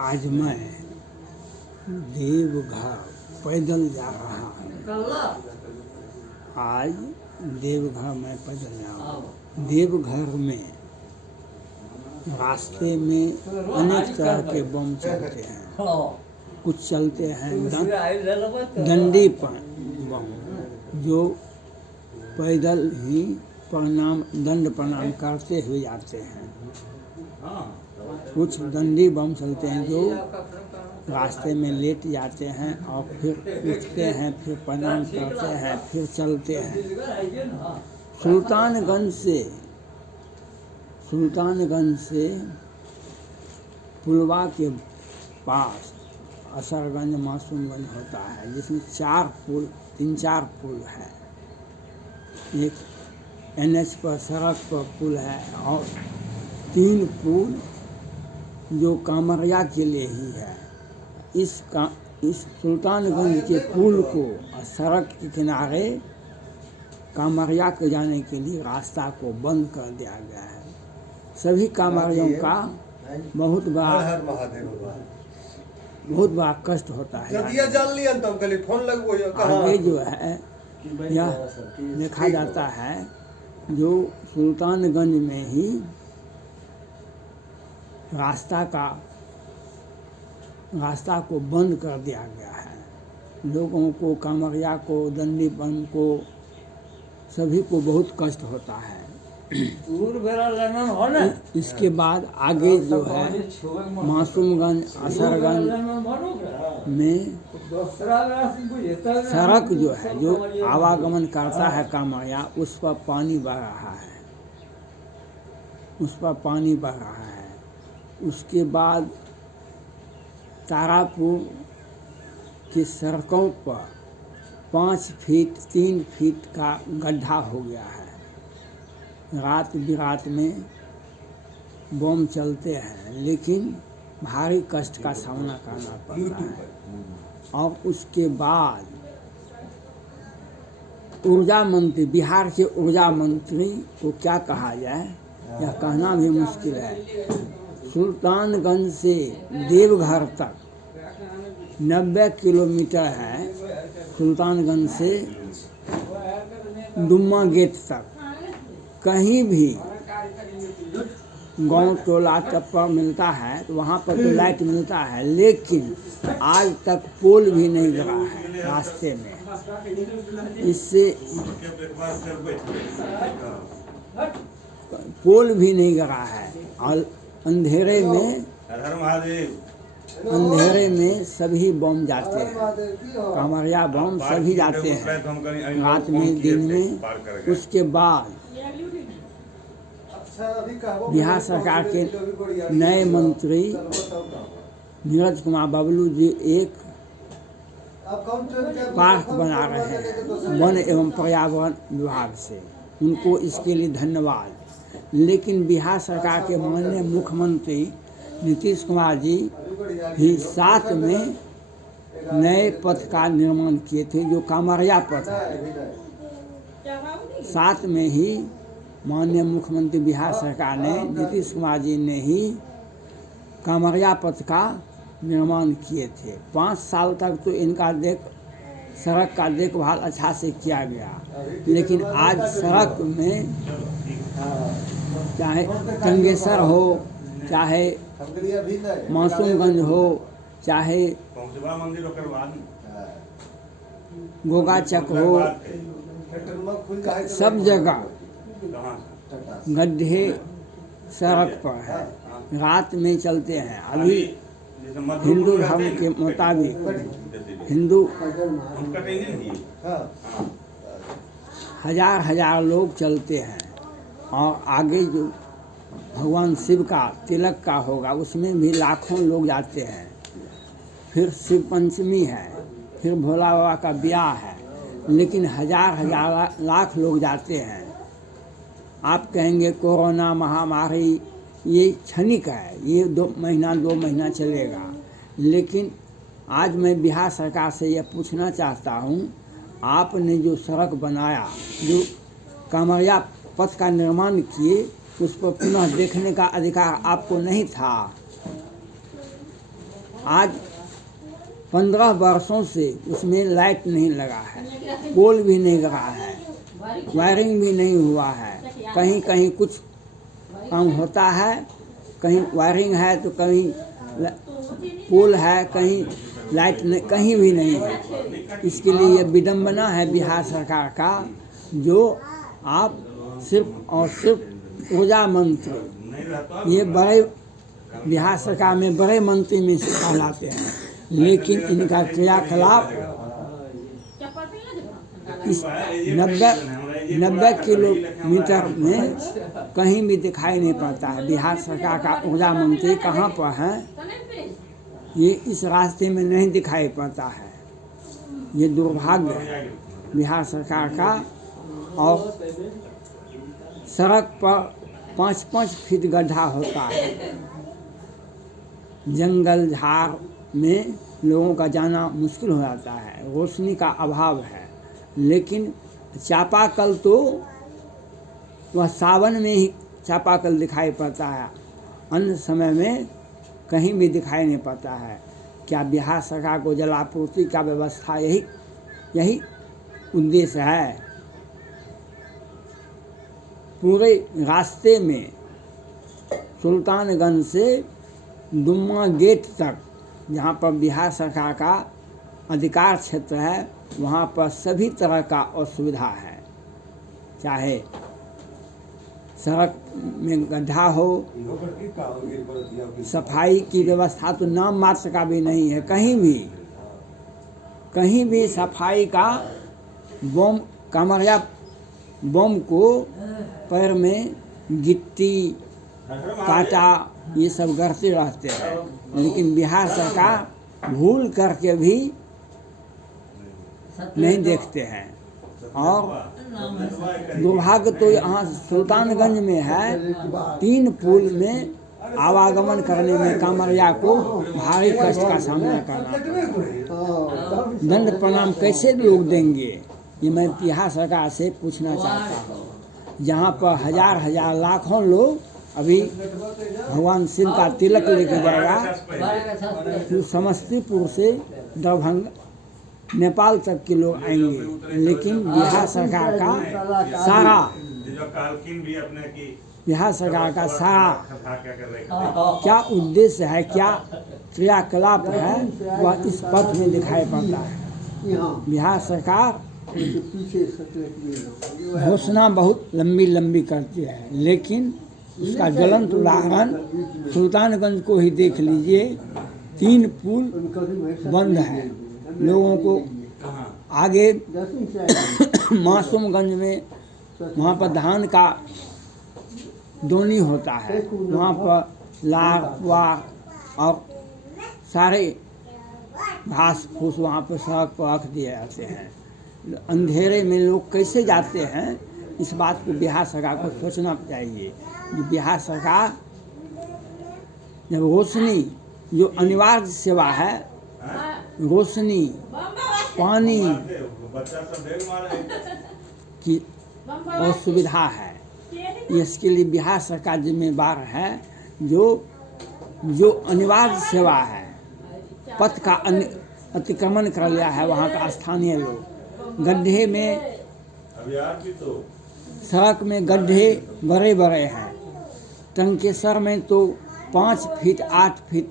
आज मैं देवघर पैदल जा रहा हूँ। आज देवघर में पैदल जा रहा हूँ। देवघर में रास्ते में अनेक तरह के बम चलते हैं। कुछ चलते हैं दंडी बम, जो पैदल ही दंड प्रणाम करते हुए जाते हैं। कुछ दंडी बम चलते हैं जो रास्ते में लेट जाते हैं और फिर उठते हैं, फिर प्रणाम करते हैं, फिर चलते हैं। सुल्तानगंज से पुलवा के पास असरगंज मासूमगंज होता है, जिसमें 3-4 पुल है। एक NH पर सड़क पर पुल है और 3 पुल जो कामरिया के लिए ही है। इस सुल्तानगंज के पुल को सड़क के किनारे कामरिया को जाने के लिए रास्ता को बंद कर दिया गया है। सभी कामरियों का बहुत बड़ा कष्ट होता है। आगे जो है यह देखा जाता है, जो सुल्तानगंज में ही रास्ता को बंद कर दिया गया है। लोगों को, कामरिया को, दंडीपन को, सभी को बहुत कष्ट होता है। इसके बाद आगे जो है मासूमगंज, असरगंज में सड़क जो है, जो आवागमन करता है कामरिया, उस पर पानी बह रहा है। उसके बाद तारापुर की सड़कों पर 5 फीट 3 फीट का गड्ढा हो गया है। रात बिरात में बम चलते हैं, लेकिन भारी कष्ट का सामना करना पड़ता है। और उसके बाद ऊर्जा मंत्री, बिहार के ऊर्जा मंत्री को क्या कहा जाए, यह कहना भी मुश्किल है। सुल्तानगंज से देवघर तक 90 किलोमीटर है। सुल्तानगंज से डुम्मा गेट तक कहीं भी गांव टोला टप्पा मिलता है तो वहाँ पर तो लाइट मिलता है, लेकिन आज तक पोल भी नहीं गिरा है रास्ते में। इससे पोल भी नहीं गिरा है और अंधेरे में सभी बम जाते हैं। कामरिया बम सभी जाते हैं रात में, दिन में। उसके बाद बिहार सरकार के नए मंत्री नीरज कुमार बबलू जी एक पार्क बना रहे हैं वन एवं पर्यावरण विभाग से। उनको इसके लिए धन्यवाद। लेकिन बिहार सरकार के माननीय मुख्यमंत्री नीतीश कुमार जी भी साथ में नए पथ का निर्माण किए थे, जो कामरिया पथ है। साथ में ही माननीय मुख्यमंत्री बिहार सरकार ने, नीतीश कुमार जी ने ही कामरिया पथ का निर्माण किए थे। 5 साल तक तो इनका सड़क का देखभाल अच्छा से किया गया, लेकिन आज सड़क में चाहे टंगेसर हो, चाहे मासूमगंज हो, चाहे गोगाचक हो, सब जगह गड्ढे सड़क पर है। रात में चलते हैं। अभी हिंदू धर्म के मुताबिक हिंदू हजार लोग चलते हैं, और आगे जो भगवान शिव का तिलक का होगा उसमें भी लाखों लोग जाते हैं। फिर शिव पंचमी है, फिर भोला बाबा का ब्याह है, लेकिन हजार लाख लोग जाते हैं। आप कहेंगे कोरोना महामारी ये क्षणिक है, ये 2 महीना चलेगा। लेकिन आज मैं बिहार सरकार से यह पूछना चाहता हूँ, आपने जो सड़क बनाया, जो कामरिया पथ का निर्माण किए, उस पर पुनः देखने का अधिकार आपको नहीं था। आज 15 वर्षों से उसमें लाइट नहीं लगा है, पोल भी नहीं लगा है, वायरिंग भी नहीं हुआ है। कहीं कहीं कुछ काम होता है, कहीं वायरिंग है तो कहीं पोल है, कहीं लाइट नहीं, कहीं भी नहीं है। इसके लिए ये विडंबना है बिहार सरकार का, जो आप सिर्फ और सिर्फ ऊर्जा मंत्री, ये बड़े बिहार सरकार में बड़े मंत्री में से कहलाते हैं, लेकिन इनका क्रियाकलाप इस 90 किलोमीटर में कहीं भी दिखाई नहीं पड़ता है। बिहार सरकार का ऊर्जा मंत्री कहाँ पर है, ये इस रास्ते में नहीं दिखाई पड़ता है। ये दुर्भाग्य है बिहार सरकार का। और सड़क पर 5-5 फीट गड्ढा होता है, जंगल झाड़ में लोगों का जाना मुश्किल हो जाता है, रोशनी का अभाव है। लेकिन चापाकल तो वह सावन में ही चापाकल दिखाई पड़ता है, अन्य समय में कहीं भी दिखाई नहीं पड़ता है। क्या बिहार सरकार को जलापूर्ति का व्यवस्था यही उद्देश्य है? पूरे रास्ते में सुल्तानगंज से दुम्मा गेट तक, जहाँ पर बिहार सरकार का अधिकार क्षेत्र है, वहाँ पर सभी तरह का असुविधा है। चाहे सड़क में गड्ढा हो, सफाई की व्यवस्था तो नाम मात्र का भी नहीं है। कहीं भी सफाई का बम, कामरिया बम को पैर में गिट्टी कांटा ये सब गढ़ते रहते हैं, लेकिन बिहार सरकार भूल करके भी नहीं देखते हैं। और दुर्भाग्य तो यहाँ सुल्तानगंज में है, 3 पुल में आवागमन करने में कांवरिया को भारी कष्ट का सामना करना पड़ता है। दंड प्रणाम कैसे लोग देंगे, ये मैं बिहार सरकार से पूछना चाहता हूँ। जहाँ पर हजार लाखों लोग अभी भगवान शिव का तिलक लेके जाएगा, फिर समस्तीपुर से दरभंगा नेपाल तक के लोग आएंगे, लेकिन बिहार सरकार का सारा क्या उद्देश्य है, क्या क्रियाकलाप है, वह इस पथ में दिखाई पड़ता है। बिहार सरकार घोषणा बहुत लंबी करती है, लेकिन उसका ज्वलंत उदाहरण सुल्तानगंज को ही देख लीजिए। 3 पुल बंद है, लोगों को आगे मासूमगंज में वहाँ पर धान का दोनी होता है, वहाँ पर लार वार और सारे घास फूस वहाँ पर सड़क पर रख दिए जाते हैं। अंधेरे में लोग कैसे जाते हैं, इस बात को बिहार सरकार को सोचना चाहिए। बिहार सरकार जब रोशनी, जो अनिवार्य सेवा है, रोशनी, पानी की असुविधा है, इसके लिए बिहार सरकार जिम्मेदार है। जो अनिवार्य सेवा है, पथ का अतिक्रमण कर लिया है वहाँ का स्थानीय लोग। गड्ढे में, सड़क में गड्ढे बड़े हैं। टंकेश्वर में तो 5 फीट 8 फीट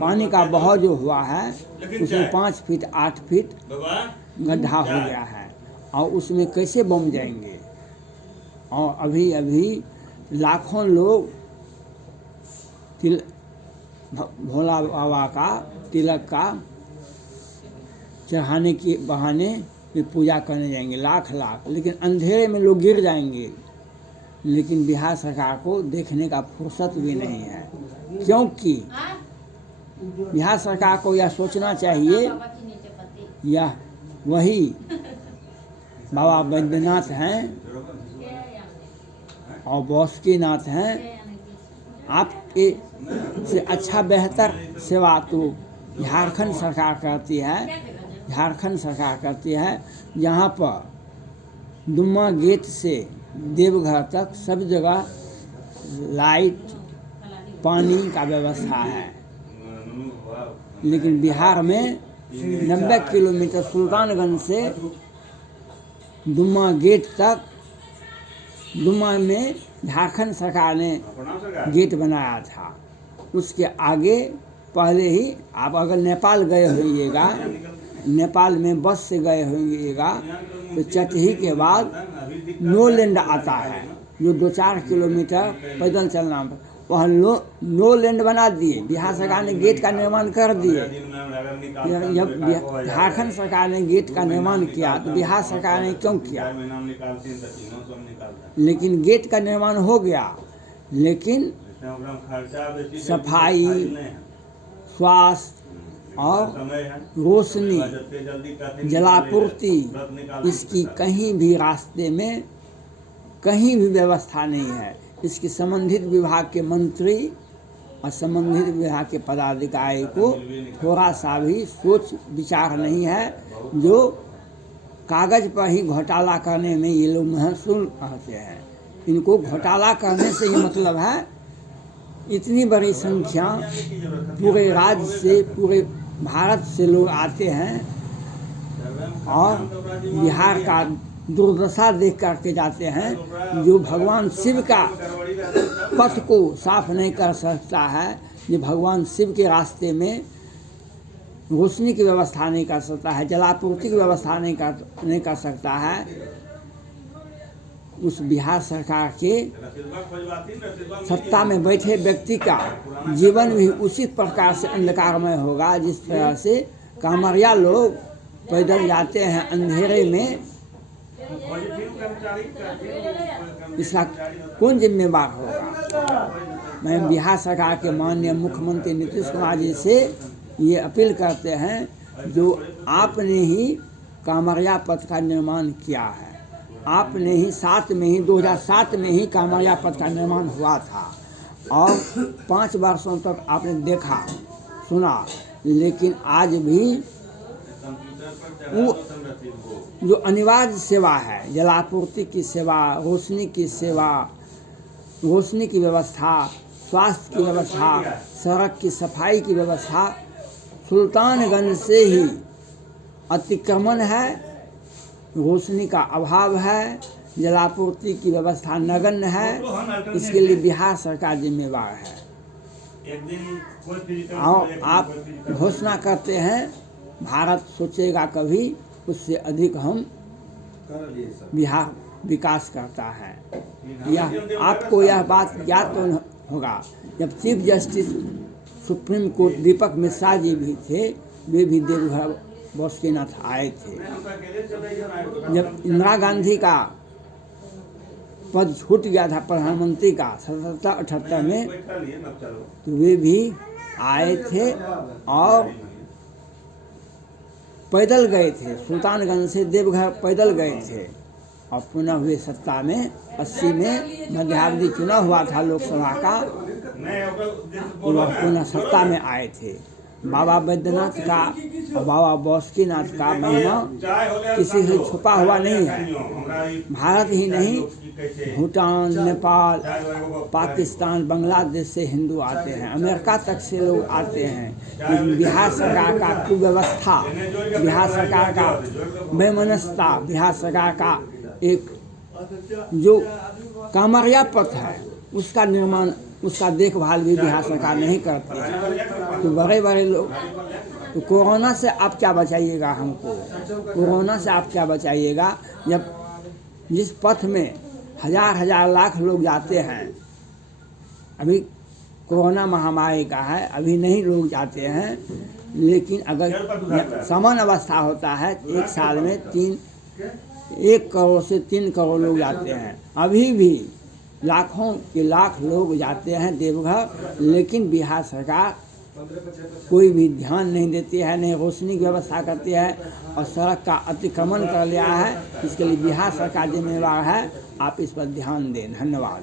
पानी का बहाव जो हुआ है, उसमें 5 फीट 8 फीट गड्ढा हो गया है, और उसमें कैसे बम जाएंगे। और अभी लाखों लोग भोला बाबा का तिलक का चढ़ाने के बहाने में पूजा करने जाएंगे, लाख, लेकिन अंधेरे में लोग गिर जाएंगे। लेकिन बिहार सरकार को देखने का फुर्सत भी नहीं है, क्योंकि बिहार सरकार को यह सोचना चाहिए, यह वही बाबा बैद्यनाथ हैं और बासुकीनाथ हैं। आपके से अच्छा बेहतर सेवा तो झारखंड सरकार करती है। यहाँ पर दुम्मा गेट से देवघर तक सब जगह लाइट, पानी का व्यवस्था है। लेकिन बिहार में 90 किलोमीटर सुल्तानगंज से दुम्मा गेट तक, दुम्मा में झारखंड सरकार ने गेट बनाया था। उसके आगे पहले ही आप अगर नेपाल गए होइएगा, नेपाल में बस से गए होइएगा तो चटही के बाद नो लैंड आता है, जो 2-4 किलोमीटर पैदल चलना, वहाँ नो लैंड बना दिए। बिहार सरकार ने गेट का निर्माण कर दिए। जब झारखंड सरकार ने गेट का निर्माण किया तो बिहार सरकार ने क्यों किया? लेकिन गेट का निर्माण हो गया, लेकिन सफाई, स्वास्थ्य और रोशनी, जलापूर्ति, इसकी कहीं भी रास्ते में कहीं भी व्यवस्था नहीं है। इसकी संबंधित विभाग के मंत्री और संबंधित विभाग के पदाधिकारी को थोड़ा सा भी सोच विचार नहीं है। जो कागज पर ही घोटाला करने में ये लोग महसूल करते हैं। इनको घोटाला करने से ही मतलब है। इतनी बड़ी संख्या पूरे राज्य से, पूरे भारत से लोग आते हैं और बिहार का दुर्दशा देख करके जाते हैं। जो भगवान शिव का पथ को साफ नहीं कर सकता है, जो भगवान शिव के रास्ते में रोशनी की व्यवस्था नहीं कर सकता है, जलापूर्ति की व्यवस्था नहीं कर सकता है, उस बिहार सरकार के सत्ता में बैठे व्यक्ति का जीवन भी उसी प्रकार से अंधकारमय होगा जिस तरह से कांवरिया लोग पैदल जाते हैं अंधेरे में। इसका कौन जिम्मेवार होगा? मैं बिहार सरकार के माननीय मुख्यमंत्री नीतीश कुमार जी से ये अपील करते हैं, जो आपने ही कांवरिया पथ का निर्माण किया है, आपने ही 2007 में ही कांवरिया पथ का निर्माण हुआ था और 5 वर्षों तक आपने देखा सुना, लेकिन आज भी वो जो अनिवार्य सेवा है, जलापूर्ति की सेवा, रोशनी की सेवा, रोशनी की व्यवस्था, स्वास्थ्य की व्यवस्था, सड़क की सफाई की व्यवस्था, सुल्तानगंज से ही अतिक्रमण है, रोशनी का अभाव है, जलापूर्ति की व्यवस्था नगण्य है। इसके लिए बिहार सरकार जिम्मेवार है। और आप घोषणा करते हैं भारत सोचेगा कभी, उससे अधिक हम बिहार विकास करता है। यह आपको यह बात याद तो होगा, जब चीफ जस्टिस सुप्रीम कोर्ट दीपक मिश्रा जी भी थे, वे भी देवघर बासुकीनाथ आए थे। जब इंदिरा गांधी का पद छूट गया था प्रधानमंत्री का 77-78 में, तो वे भी आए थे और पैदल गए थे, सुल्तानगंज से देवघर पैदल गए थे। और पुनः हुए सत्ता में 80 में मध्यावधि चुनाव हुआ था लोकसभा का, वह पुनः सत्ता में आए थे। बाबा बैद्यनाथ का और बाबा बासुकीनाथ का महिमा किसी से छुपा हुआ नहीं है। भारत ही नहीं, भूटान, नेपाल, पाकिस्तान, बांग्लादेश से हिंदू आते हैं, अमेरिका तक से लोग आते हैं। लेकिन बिहार सरकार का कुव्यवस्था, बिहार सरकार का बेमनस्ता, बिहार सरकार का एक जो कांवरिया पथ है उसका निर्माण, उसका देखभाल भी बिहार सरकार नहीं करती है। तो बड़े बड़े लोग, तो कोरोना से आप क्या बचाइएगा हमको? कोरोना से आप क्या बचाइएगा जब जिस पथ में हजार लाख लोग जाते हैं? अभी कोरोना महामारी का है, अभी नहीं लोग जाते हैं, लेकिन अगर समान अवस्था होता है 1 साल में 1 करोड़ से 3 करोड़ लोग जाते हैं। अभी भी लाखों के लाख लोग जाते हैं देवघर, लेकिन बिहार सरकार कोई भी ध्यान नहीं देती है, नहीं रोशनी की व्यवस्था करती है और सड़क का अतिक्रमण कर लिया है। इसके लिए बिहार सरकार जिम्मेवार है, आप इस पर ध्यान दें। धन्यवाद।